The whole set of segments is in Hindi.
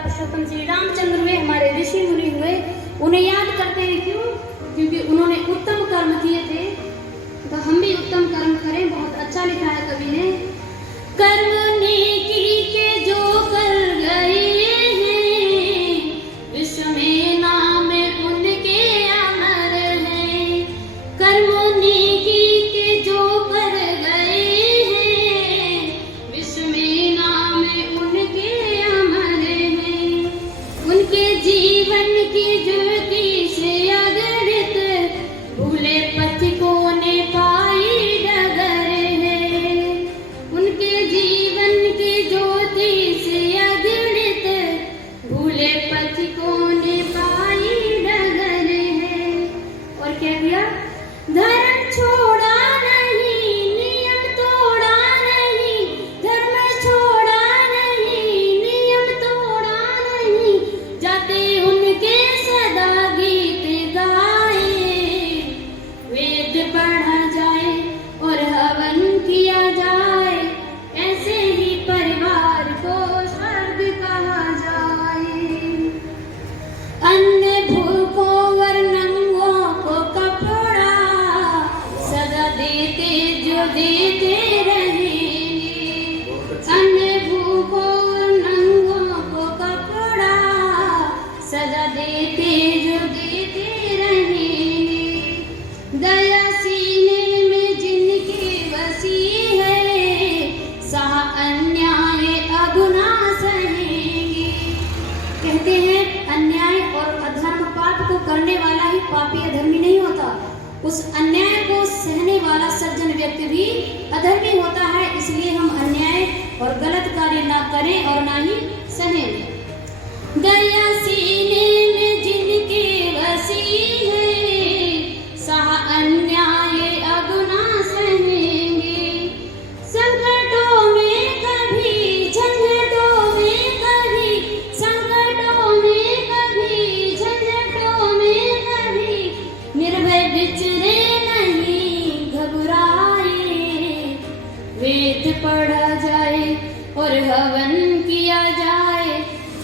पुरुषोत्तम श्री रामचंद्र हुए, हमारे ऋषि मुनि हुए, उन्हें याद करते हैं। क्यों? क्योंकि उन्होंने उत्तम कर्म किए थे, तो हम भी उत्तम कर्म करें। बहुत अच्छा लिखा है कवि ने, कर्म नेकी के जो कर गए हैं, विश्व में नाम उनके अमर है। कर्म नेकी के जो कर गए हैं, विश्व में नाम उनके अमर है। उनके जीवन की ज्योति से अगणित भूले पथिकों ने पाई डगर है। उनके जीवन की ज्योति से अगणित भूले पथिकों ने पाई डगर है। और क्या किया? धर्म छोड़ा नहीं, नियम तोड़ा नहीं, धर्म छोड़ा नहीं, नियम तोड़ा नहीं, जाते उनके सदा गीत गाए। वेद पढ़ा जाए और हवन किया जाए, ऐसे ही परिवार को स्वर्ग कहा जाए। अन्य भूखों वर नंगों को कपड़ा सदा देते जो देते रहेंगे। अन्य भूखों वर नंगों को कपड़ा सदा देते जो देते रहेंगे। दया सीने में जिनकी बसी है, सह अन्याय अब ना सहेंगे। कहते हैं अन्याय और अधर्म पाप को करने वाला ही पापी अधर्मी नहीं होता, उस अन्याय को सहने वाला सज्जन व्यक्ति भी अधर्मी होता है। इसलिए हम अन्याय और गलत कार्य ना करें और ना ही सहें। दया सीने में जिनके बसी है, सह अन्याय अब ना सहेंगे। संकटों में कभी, झंझटों में कभी, संकटों में कभी, झंझटों में कभी, निर्भय विचरे नहीं घबराए। वेद पढ़ा जाए और हवन किया जाए,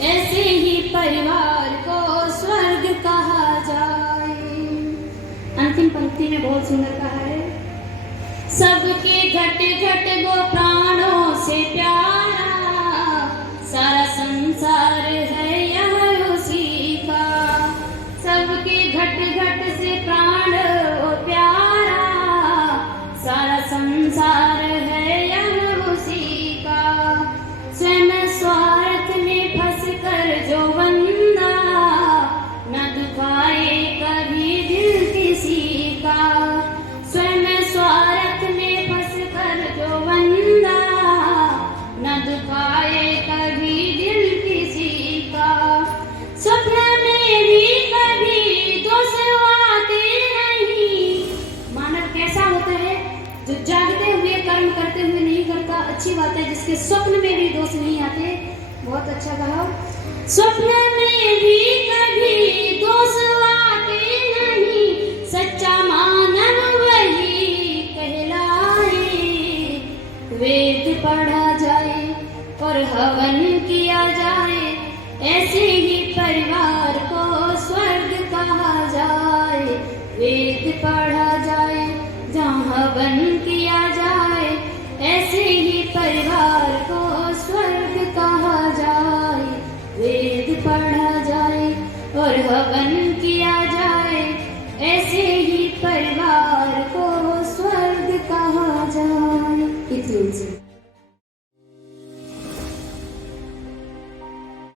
ऐसे ही परिवार को स्वर्ग कहा जाए। अंतिम पंक्ति में बहुत सुंदर कहा है, सबके घट घट वो प्राणों से प्यारा, सारा संसार है यह उसी का। सबके घट घट से प्राण वो प्यारा, सारा संसार है यह उसी का। स्वयं स्वार्थ में फंस कर जो बंदा, न दुखाए कभी दिल किसी का। स्वयं स्वार्थ में फंस कर जो बंदा, न दुखाए कभी दिल किसी का। स्वप्न में भी कभी दोष आते नहीं। मानव कैसा होता है? जो जागते हुए कर्म करते हुए नहीं करता, अच्छी बात है। जिसके स्वप्न में भी दोष नहीं आते, बहुत अच्छा कहा। स्वप्न में भी कभी दोष आते नहीं, सच्चा मानव वही कहलाए। वेद पढ़ा जाए और हवन किया जाए, ऐसे ही परिवार को स्वर्ग कहा जाए। वेद पढ़ा जाए, जहाँ हवन किया जाए, ऐसे ही परिवार को स्वर्ग कहा जाए। वेद पढ़ा जाए और हवन किया जाए, ऐसे ही परिवार को स्वर्ग कहा जाए। इतनी सी